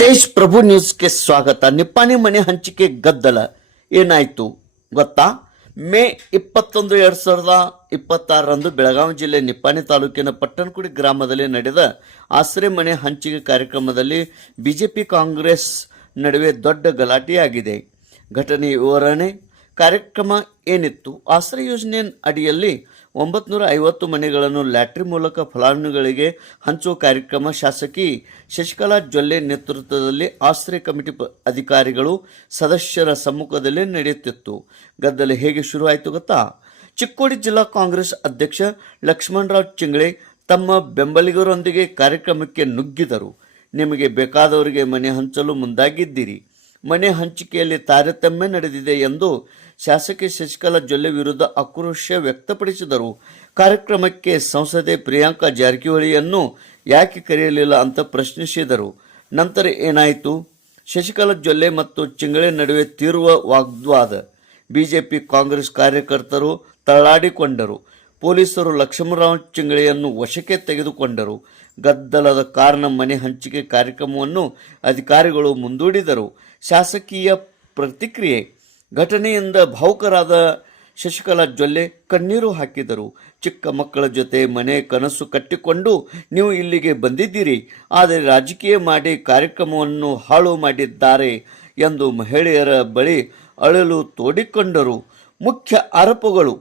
ತೇಜ್ ಪ್ರಭು ನ್ಯೂಸ್ಗೆ ಸ್ವಾಗತ. ನಿಪ್ಪಾಣಿ ಮನೆ ಹಂಚಿಕೆ ಗದ್ದಲ ಏನಾಯ್ತು ಗೊತ್ತಾ? ಮೇ 21, 2026ರಂದು ಬೆಳಗಾವಿ ಜಿಲ್ಲೆ ನಿಪ್ಪಾಣಿ ತಾಲೂಕಿನ ಪಟ್ಟಣಕುಡಿ ಗ್ರಾಮದಲ್ಲಿ ನಡೆದ ಆಶ್ರಯ ಮನೆ ಹಂಚಿಕೆ ಕಾರ್ಯಕ್ರಮದಲ್ಲಿ ಬಿಜೆಪಿ ಕಾಂಗ್ರೆಸ್ ನಡುವೆ ದೊಡ್ಡ ಗಲಾಟೆಯಾಗಿದೆ. ಘಟನೆ ವಿವರಣೆ. ಕಾರ್ಯಕ್ರಮ ಏನಿತ್ತು? ಆಶ್ರಯ ಯೋಜನೆ ಅಡಿಯಲ್ಲಿ 950 ಮನೆಗಳನ್ನು ಲ್ಯಾಟ್ರಿ ಮೂಲಕ ಫಲಾನುಭವಿಗಳಿಗೆ ಹಂಚುವ ಕಾರ್ಯಕ್ರಮ ಶಾಸಕಿ ಶಶಿಕಲಾ ಜೊಲ್ಲೆ ನೇತೃತ್ವದಲ್ಲಿ ಆಶ್ರಯ ಕಮಿಟಿ ಅಧಿಕಾರಿಗಳು ಸದಸ್ಯರ ಸಮ್ಮುಖದಲ್ಲಿ ನಡೆಯುತ್ತಿತ್ತು. ಗದ್ದಲ ಹೇಗೆ ಶುರುವಾಯಿತು ಗೊತ್ತಾ? ಚಿಕ್ಕೋಡಿ ಜಿಲ್ಲಾ ಕಾಂಗ್ರೆಸ್ ಅಧ್ಯಕ್ಷ ಲಕ್ಷ್ಮಣರಾವ್ ಚಿಂಗಳೆ ತಮ್ಮ ಬೆಂಬಲಿಗರೊಂದಿಗೆ ಕಾರ್ಯಕ್ರಮಕ್ಕೆ ನುಗ್ಗಿದರು. ನಿಮಗೆ ಬೇಕಾದವರಿಗೆ ಮನೆ ಹಂಚಲು ಮುಂದಾಗಿದ್ದೀರಿ, ಮನೆ ಹಂಚಿಕೆಯಲ್ಲಿ ತಾರತಮ್ಯ ನಡೆದಿದೆ ಎಂದು ಶಾಸಕಿ ಶಶಿಕಲಾ ಜೊಲ್ಲೆ ವಿರುದ್ಧ ಆಕ್ರೋಶ ವ್ಯಕ್ತಪಡಿಸಿದರು. ಕಾರ್ಯಕ್ರಮಕ್ಕೆ ಸಂಸದೆ ಪ್ರಿಯಾಂಕಾ ಜಾರಕಿಹೊಳಿಯನ್ನು ಯಾಕೆ ಕರೆಯಲಿಲ್ಲ ಅಂತ ಪ್ರಶ್ನಿಸಿದರು. ನಂತರ ಏನಾಯಿತು? ಶಶಿಕಲಾ ಜೊಲ್ಲೆ ಮತ್ತು ಚಿಂಗಳೆ ನಡುವೆ ತೀವ್ರ ವಾಗ್ವಾದ. ಬಿಜೆಪಿ ಕಾಂಗ್ರೆಸ್ ಕಾರ್ಯಕರ್ತರು ತಳ್ಳಾಡಿಕೊಂಡರು. ಪೊಲೀಸರು ಲಕ್ಷ್ಮಣರಾವ್ ಚಿಂಗಳೆಯನ್ನು ವಶಕ್ಕೆ ತೆಗೆದುಕೊಂಡರು. ಗದ್ದಲದ ಕಾರಣ ಮನೆ ಹಂಚಿಕೆ ಕಾರ್ಯಕ್ರಮವನ್ನು ಅಧಿಕಾರಿಗಳು ಮುಂದೂಡಿದರು. ಶಾಸಕೀಯ ಪ್ರತಿಕ್ರಿಯೆ. ಘಟನೆಯಿಂದ ಭಾವುಕರಾದ ಶಶಿಕಲಾ ಜೊಲ್ಲೆ ಕಣ್ಣೀರು ಹಾಕಿದರು. ಚಿಕ್ಕ ಮಕ್ಕಳ ಜೊತೆ ಮನೆ ಕನಸು ಕಟ್ಟಿಕೊಂಡು ನೀವು ಇಲ್ಲಿಗೆ ಬಂದಿದ್ದೀರಿ, ಆದರೆ ರಾಜಕೀಯ ಮಾಡಿ ಕಾರ್ಯಕ್ರಮವನ್ನು ಹಾಳು ಮಾಡಿದ್ದಾರೆ ಎಂದು ಮಹಿಳೆಯರ ಬಳಿ ಅಳಲು ತೋಡಿಕೊಂಡರು. ಮುಖ್ಯ ಆರೋಪಗಳು: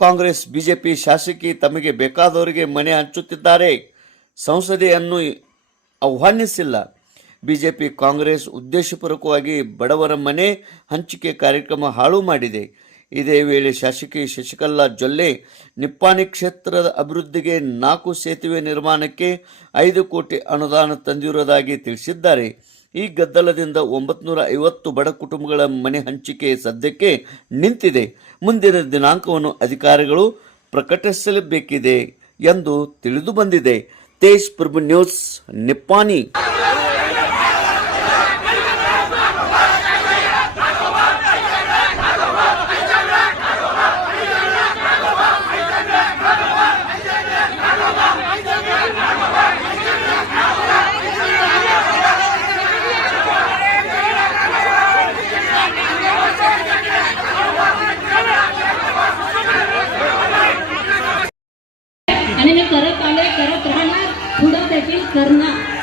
ಕಾಂಗ್ರೆಸ್ ಬಿಜೆಪಿ ಶಾಸಕಿ ತಮಗೆ ಬೇಕಾದವರಿಗೆ ಮನೆ ಹಂಚುತ್ತಿದ್ದಾರೆ, ಸಂಸದೆಯನ್ನು ಆಹ್ವಾನಿಸಿಲ್ಲ. ಬಿಜೆಪಿ ಕಾಂಗ್ರೆಸ್ ಉದ್ದೇಶಪೂರ್ವಕವಾಗಿ ಬಡವರ ಮನೆ ಹಂಚಿಕೆ ಕಾರ್ಯಕ್ರಮ ಹಾಳು ಮಾಡಿದೆ. ಇದೇ ವೇಳೆ ಶಾಸಕಿ ಶಶಿಕಲಾ ಜೊಲ್ಲೆ ನಿಪ್ಪಾಣಿ ಕ್ಷೇತ್ರದ ಅಭಿವೃದ್ಧಿಗೆ 4 ಸೇತುವೆ ನಿರ್ಮಾಣಕ್ಕೆ 5 ಕೋಟಿ ಅನುದಾನ ತಂದಿರುವುದಾಗಿ ತಿಳಿಸಿದ್ದಾರೆ. ಈ ಗದ್ದಲದಿಂದ 950 ಬಡ ಕುಟುಂಬಗಳ ಮನೆ ಹಂಚಿಕೆ ಸದ್ಯಕ್ಕೆ ನಿಂತಿದೆ. ಮುಂದಿನ ದಿನಾಂಕವನ್ನು ಅಧಿಕಾರಿಗಳು ಪ್ರಕಟಿಸಲೇಬೇಕಿದೆ ಎಂದು ತಿಳಿದು ಬಂದಿದೆ. ತೇಜ್ ಪ್ರಭು ನ್ಯೂಸ್, ನಿಪ್ಪಾಣಿ. आणि मी करत आले, करत राहणार, पुढं देखील करणार.